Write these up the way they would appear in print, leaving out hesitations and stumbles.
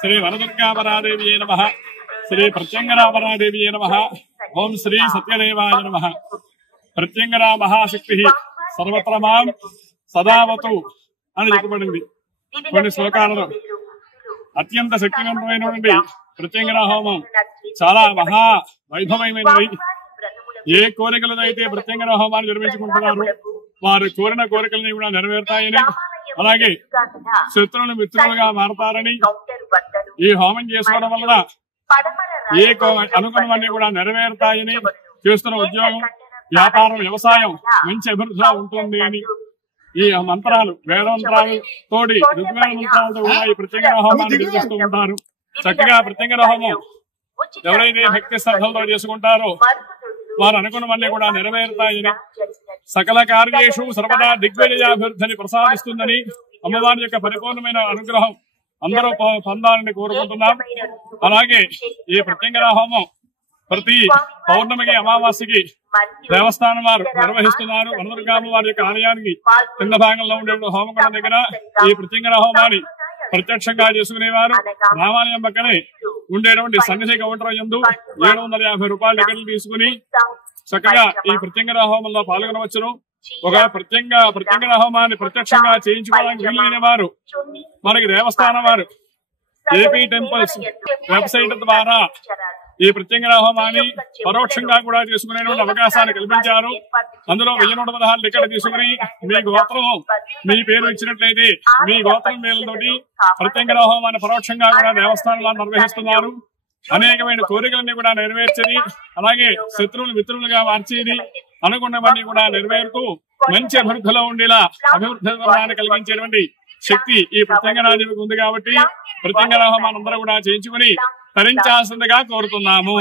శ్రీ వనదుర్గాపరాదేవ్యై నమః. శ్రీ ప్రత్యంగరాపరాదేవ్యై నమః. ఓం శ్రీ సత్యదేవాయ నమః. ప్రత్యంగరా మహాశక్తి సర్వత్ర మాం సదావతు అని చెప్పబడింది కొన్ని శ్లోకాలలో. అత్యంత శక్తివంతమైనటువంటి ప్రత్యంగరా హోమం చాలా మహా వైభవమైనది. ఏ కోరికలనైతే ప్రత్యంగరా హోమాన్ని నిర్వహించుకుంటున్నారో వారు కోరిన కోరికలని కూడా నెరవేరుతాయని, అలాగే శత్రువులు మిత్రులుగా మారతారని, ఈ హోమం చేసుకోవడం వలన ఏ అనుకున్నవన్నీ కూడా నెరవేరుతాయని, చేస్తున్న ఉద్యోగం, వ్యాపారం, వ్యవసాయం మంచి అభివృద్ధిగా ఉంటుంది అని ఈ మంత్రాలు, వేదమంత్రాలు తోడి ఋగ్వేద మంత్రాలతో కూడా ఈ ప్రత్యంగర హోమాన్ని నిర్వహిస్తూ ఉంటారు. చక్కగా ప్రత్యంగర హోమం ఎవరైతే భక్తి శ్రద్ధలతో చేసుకుంటారో వారు అనుకున్నవన్నీ కూడా నెరవేరుతాయని, సకల కార్యేషు సర్వదా దిగ్విజయాభివృద్ధిని ప్రసాదిస్తుందని, అమ్మవారి యొక్క పరిపూర్ణమైన అనుగ్రహం అందరూ పొందాలని కోరుకుంటున్నాం. అలాగే ఈ ప్రత్యంగర హోమం ప్రతి పౌర్ణమికి, అమావాస్యకి దేవస్థానం వారు నిర్వహిస్తున్నారు. వనదుర్గామ్మ వారి యొక్క ఆలయానికి కింద భాగంలో ఉండే హోమకొండ దగ్గర ఈ ప్రత్యంగర హోమాన్ని ప్రత్యక్షంగా చేసుకునేవారు. రామాలయం పక్కనే ఉండేటువంటి సన్నిధి కౌంటర్ యందు 750 రూపాయల టికెట్లు తీసుకుని చక్కగా ఈ ప్రత్యంగర హోమంలో పాల్గొనవచ్చును. ఒక ప్రత్యంగర హోమాన్ని ప్రత్యక్షంగా చేయించుకోవడానికి వీలైన వారు మనకి దేవస్థానం వారు ఏపీ టెంపుల్స్ వెబ్సైట్ ద్వారా ఈ ప్రత్యంగర హోమాన్ని పరోక్షంగా కూడా చేసుకునేటువంటి అవకాశాన్ని కల్పించారు. అందులో 1116 టికెట్ తీసుకుని మీ గోత్రం, మీ పేరు ఇచ్చినట్లయితే మీ గోత్రం పేర్లతోటి ప్రత్యంగర హోమాన్ని పరోక్షంగా కూడా దేవస్థానంలో నిర్వహిస్తున్నారు. అనేకమైన కోరికలన్నీ కూడా నెరవేర్చేది, అలాగే శత్రువులు మిత్రులుగా మార్చేది, అనుకున్నవన్నీ కూడా నెరవేరుతూ మంచి అభివృద్ధిలో ఉండేలా అభివృద్ధి కలిగించేటువంటి శక్తి ఈ ప్రత్యంగరాదేవికి ఉంది. కాబట్టి ప్రత్యంగర హోమాన్ని అందరూ కూడా చేయించుకుని తరించాల్సిందిగా కోరుతున్నాము.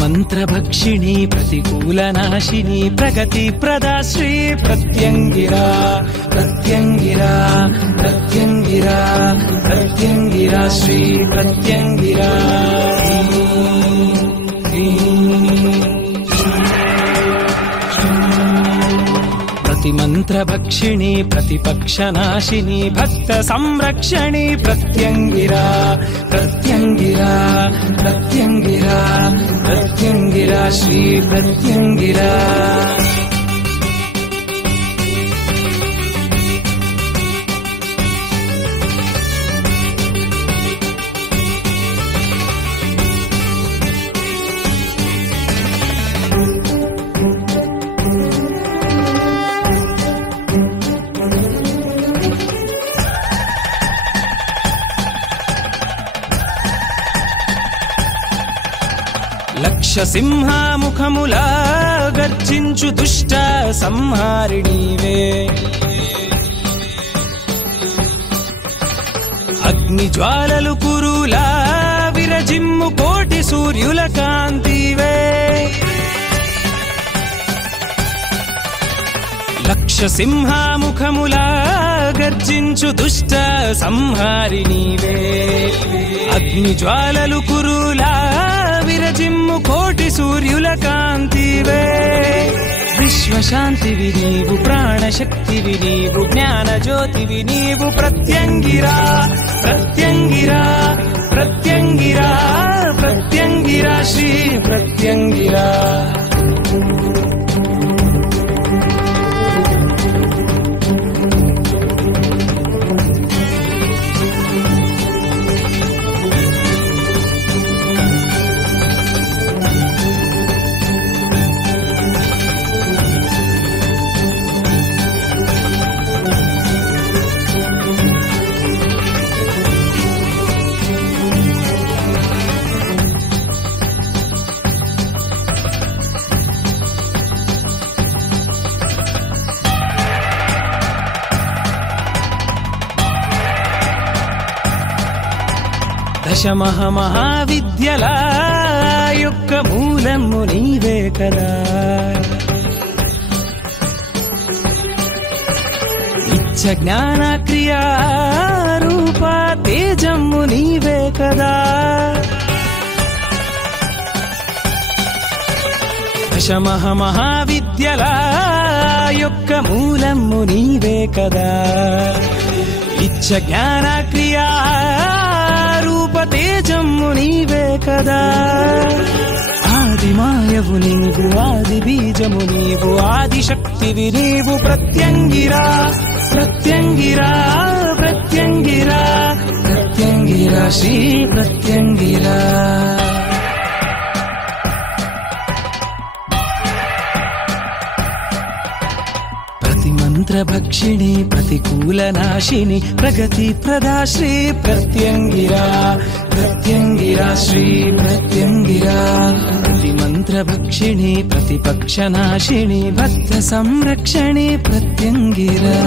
మంత్రభక్షిణి ప్రతికూలనాశిని ప్రగతి ప్రదా శ్రీ ప్రత్యంగిరా ప్రత్యంగిరా ప్రత్యంగిరా ప్రత్యంగిరా శ్రీ ప్రత్యంగిరా. ప్రతిమంత్రభక్షిణి ప్రతిపక్షనాశిని భక్త సంరక్షణి ప్రత్యంగిరా ప్రత్యంగిరా ప్రత్యంగిరా ప్రత్యంగిరా శ్రీ ప్రత్యంగిరా. సింహాముఖములా గర్జించు దుష్ట సంహారిణీవే, అగ్ని జ్వాలలు కురులా విరజిమ్ము కోటి సూర్యుల కాంతివే. లక్ష సింహాముఖములా గర్జించు దుష్ట సంహారిణీవే, అగ్ని జ్వాలలు కురులా విరజిమ్ము కోటి సూర్యుల కాంతివే. విశ్వశాంతివి నీవు, ప్రాణశక్తివి నీవు, జ్ఞాన జ్యోతివి నీవు ప్రత్యంగిరా ప్రత్యంగిరా ప్రత్యంగిరా ప్రత్యంగిరా శ్రీ ప్రత్యంగిరా. దశమహ మహావిద్యల యొక్క మూలము నీవే కదా. ఇచ్చ జ్ఞాన క్రియా రూప తేజము నీవే కదా. దశమహ మహావిద్యల యొక్క మూలము నీవే కదా. ఇచ్చ జ్ఞాన క్రియా రూప తేజము నీవే కదా. ఆది మాయవు నీవు, ఆది బీజము నీవు, ఆది శక్తివి నీవు. ప్రత్యంగిరా ప్రత్యంగిరా ప్రత్యంగిరా ప్రత్యంగిరా శ్రీ ప్రత్యంగిరా. మంత్రభక్షిణి ప్రతికూల నాశిని ప్రగతి ప్రదా శ్రీ ప్రత్యంగిరా. ప్రత్యంగిరా శ్రీ ప్రత్యంగిరా. ప్రతి మంత్రభక్షిణి ప్రతిపక్ష నాశిని భక్త సంరక్షణి ప్రత్యంగిరా.